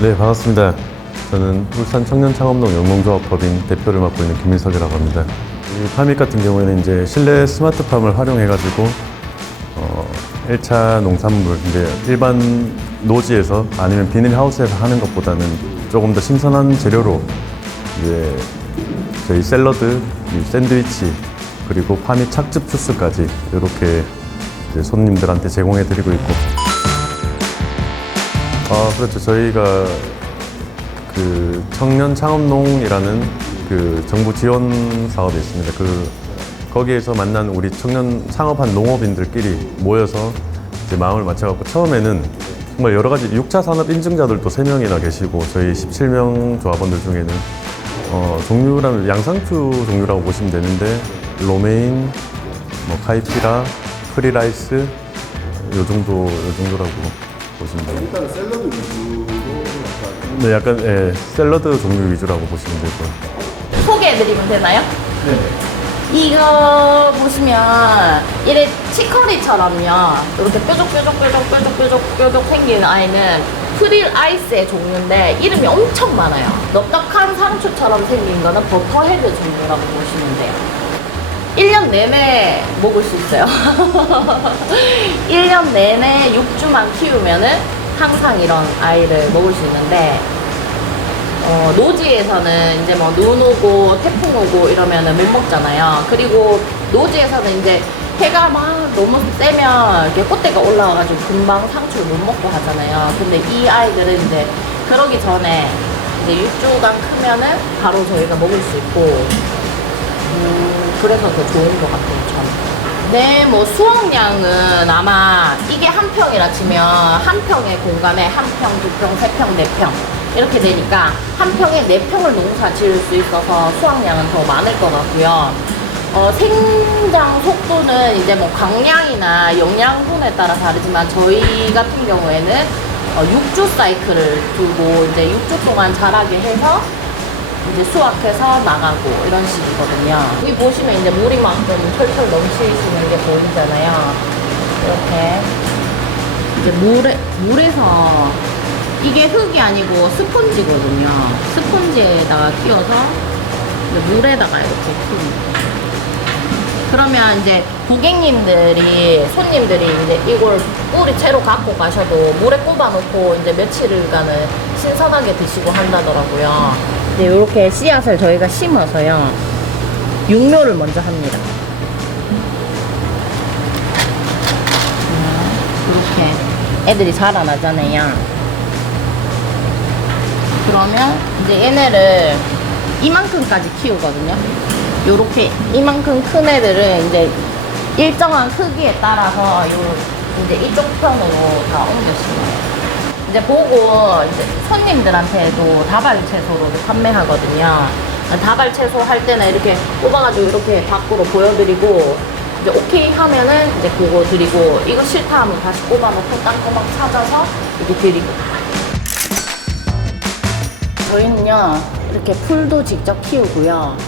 네, 반갑습니다. 저는 울산 청년창업농 영농조합 법인 대표를 맡고 있는 김민석이라고 합니다. 이 파밋 같은 경우에는 이제 실내 스마트팜을 활용해가지고 어, 1차 농산물 이제 일반 노지에서 아니면 비닐하우스에서 하는 것보다는 조금 더 신선한 재료로 이제 저희 샐러드, 이 샌드위치 그리고 파밋 착즙 주스까지 이렇게 손님들한테 제공해드리고 있고 아, 그렇죠. 저희가 그 청년 창업농이라는 그 정부 지원 사업이 있습니다. 그 거기에서 만난 우리 청년 창업한 농업인들끼리 모여서 이제 마음을 맞춰갖고 처음에는 정말 여러 가지 6차 산업 인증자들도 3명이나 계시고 저희 17명 조합원들 중에는 어, 종류라면 양상추 종류라고 보시면 되는데 로메인, 뭐 카이피라, 프리라이스 요 정도 요 정도라고 보시면 됩니다. 일단은 샐러드 위주로 약간 네, 약간 예, 샐러드 종류 위주라고 보시면 되고요. 소개해드리면 되나요? 네. 이거 보시면 이래 치커리처럼요 이렇게 뾰족뾰족뾰족뾰족뾰족뾰족 생긴 아이는 프릴 아이스의 종류인데 이름이 엄청 많아요 넉넉한 상추처럼 생긴 거는 버터헤드 종류라고 보시면 돼요 1년 내내 먹을 수 있어요 1년 내내 6주만 키우면은 항상 이런 아이를 먹을 수 있는데 어, 노지에서는 이제 뭐 눈 오고 태풍 오고 이러면은 못 먹잖아요. 그리고 노지에서는 이제 해가 막 너무 세면 이렇게 꽃대가 올라와가지고 금방 상추를 못 먹고 하잖아요. 근데 이 아이들은 이제 그러기 전에 이제 6주간 크면은 바로 저희가 먹을 수 있고, 음, 그래서 더 좋은 것 같아요, 저는. 네, 뭐 수확량은 아마 이게 한 평이라 치면 한 평의 공간에 한 평, 두 평, 세 평, 네 평 이렇게 되니까 한 평에 네 평을 농사 지을 수 있어서 수확량은 더 많을 것 같고요. 어, 생장 속도는 이제 뭐 광량이나 영양분에 따라 다르지만 저희 같은 경우에는 어, 6주 사이클을 두고 이제 6주 동안 자라게 해서 이제 수확해서 나가고 이런 식이거든요. 여기 보시면 이제 물이 막 좀 철철 넘치시는 게 보이잖아요. 이렇게 이제 물에 물에서 이게 흙이 아니고 스펀지거든요. 스펀지에다가 끼워서 물에다가 이렇게 키웁니다. 그러면 이제 고객님들이 손님들이 이제 이걸 뿌리 채로 갖고 가셔도 물에 꼽아 놓고 이제 며칠간은 신선하게 드시고 한다더라고요. 이제 이렇게 씨앗을 저희가 심어서요 육묘를 먼저 합니다. 이렇게 애들이 자라나잖아요. 그러면 이제 얘네를 이만큼까지 키우거든요. 요렇게 이만큼 큰 애들은 이제 일정한 크기에 따라서 요 이제 이쪽 편으로 다 옮겨 심어요. 이제 보고 이제 손님들한테도 다발 채소로 판매하거든요. 다발 채소 할 때는 이렇게 뽑아가지고 이렇게 밖으로 보여드리고 이제 오케이 하면은 이제 그거 드리고 이거 싫다 하면 다시 꼽아놓고 딴 거 막 찾아서 이렇게 드리고. 저희는요 이렇게 풀도 직접 키우고요.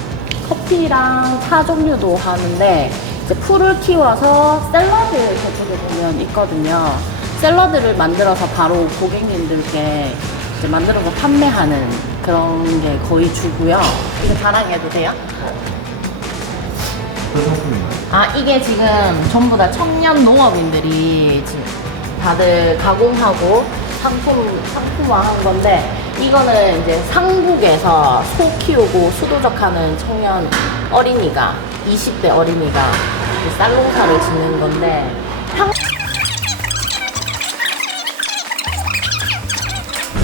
커피랑 차 종류도 하는데 이제 풀을 키워서 샐러드 저쪽에 보면 있거든요 샐러드를 만들어서 바로 고객님들께 이제 만들어서 판매하는 그런 게 거의 주고요 이거 자랑해도 돼요? 어떤 상품인가요? 아 이게 지금 전부 다 청년 농업인들이 지금 다들 가공하고 상품 상품화한 건데 이거는 이제 상북에서 소 키우고 수도적하는 청년 어린이가 20대 어린이가 그 쌀농사를 짓는 건데 향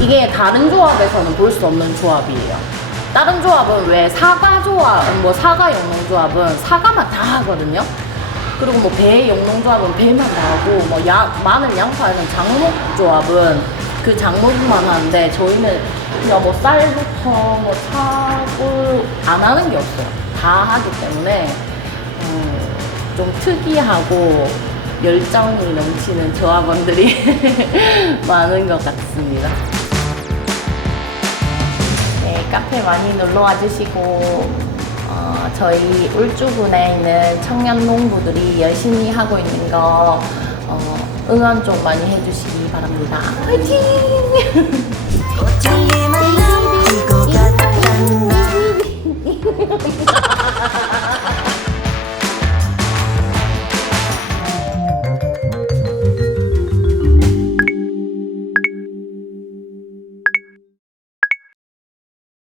이게 다른 조합에서는 볼 수 없는 조합이에요. 다른 조합은 왜 사과 조합, 뭐 사과 영농 조합은 사과만 다 하거든요. 그리고 뭐 배 영농 조합은 배만 다 하고 뭐 야, 마늘 양파에는 장목 조합은 그 장목만 하는데 저희는 그냥 뭐 쌀부터 뭐 차고 안 하는 게 없어요. 다 하기 때문에 음, 좀 특이하고 열정이 넘치는 조합원들이 많은 것 같습니다. 네, 카페 많이 놀러 와주시고 어, 저희 울주군에 있는 청년 농부들이 열심히 하고 있는 거 어, 응원 좀 많이 해주시기 바랍니다. 화이팅!